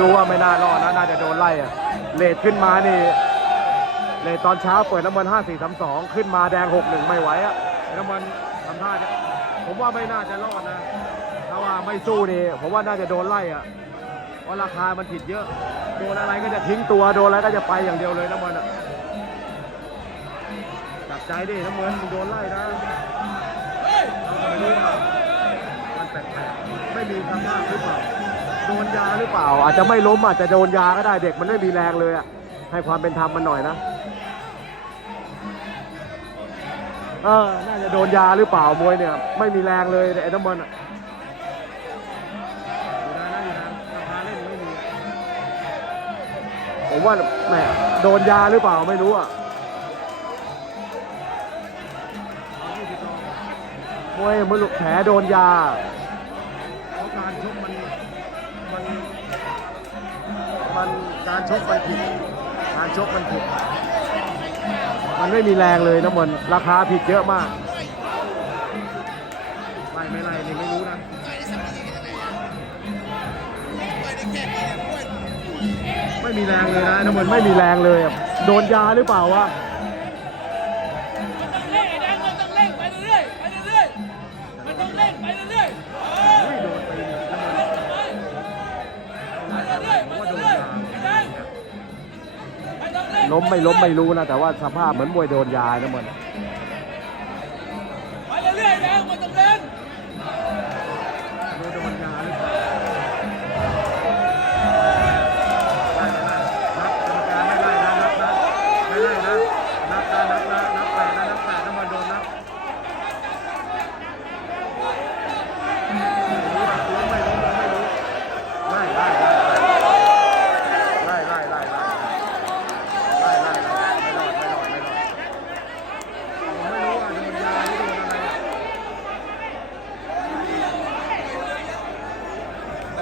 ดูว่าไม่น่ารอดนะน่าจะโดนไล่อะเลทขึ้นมานี่เลทตอนเช้าเปิดน้ำมัน5432ขึ้นมาแดง61ไม่ไหวอะน้ำมันทำท่าจะผมว่าไม่น่าจะรอดนะถ้าว่าไม่สู้นี่ผมว่าน่าจะโดนไล่อะเพราะราคามันผิดเยอะโดนอะไรก็จะทิ้งตัวโดนอะไรก็จะไปอย่างเดียวเลยน้ำมันอะจับใจดิน้ำมันโดนไล่นะมันแปลกๆไม่มีคำว่าหรือเปล่า โดนยาหรือเปล่า อาจจะไม่ล้มอาจจะโดนยาก็ได้เด็กมันไม่มีแรงเลยอะให้ความเป็นธรรมมันหน่อยนะเออน่าจะโดนยาหรือเปล่ามวยเนี่ย ไม่มีแรงเลยไอ้น้ำมันอะผมว่าแหมโดนยาหรือเปล่าไม่รู้อะมวยมันแผลโดนยาเพราะการชกมัน มันมันการชกมันผิด การชกมันผิด มันไม่มีแรงเลยนะมันราคาผิดเยอะมากไม่ไม่ไรนี่ไม่รู้นะไม่มีแรงเลยนะน้ำมันไม่มีแรงเลย โดนยาหรือเปล่าวะ ล้มไม่ล้มไม่รู้นะแต่ว่าสภาพเหมือนมวยโดนยานะมันไปเรื่อยๆไอ้แดงมันต้องเร็ว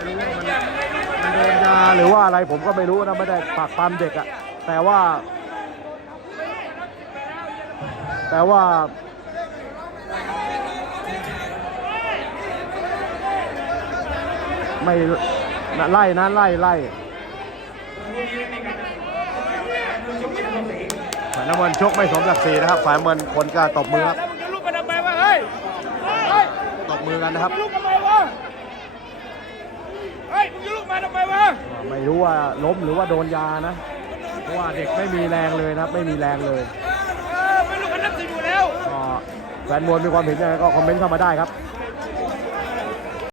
รู้ว่ามันมันโดนยาหรือว่าอะไรผมก็ไม่รู้นะไม่ได้ปากปามเด็กอะแต่ว่า แต่ว่าไม่ไล่นะไล่ไล่ฝ่ายน้ำมันชกไม่สมศักดิ์ศรีนะครับฝ่ายมันคนก็ตบมือครับตบมือกันนะครับ มึงลุกทำไมวะเฮ้ยมึงจะลุกมาทำไมวะไม่รู้ว่าล้มหรือว่าโดนยานะเพราะว่าเด็กไม่มีแรงเลยนะครับไม่มีแรงเลยเออไม่ลุกกันนับสิบอยู่แล้วก็แฟนมวยมีความเห็นยังไงก็คอมเมนต์เข้ามาได้ครับเ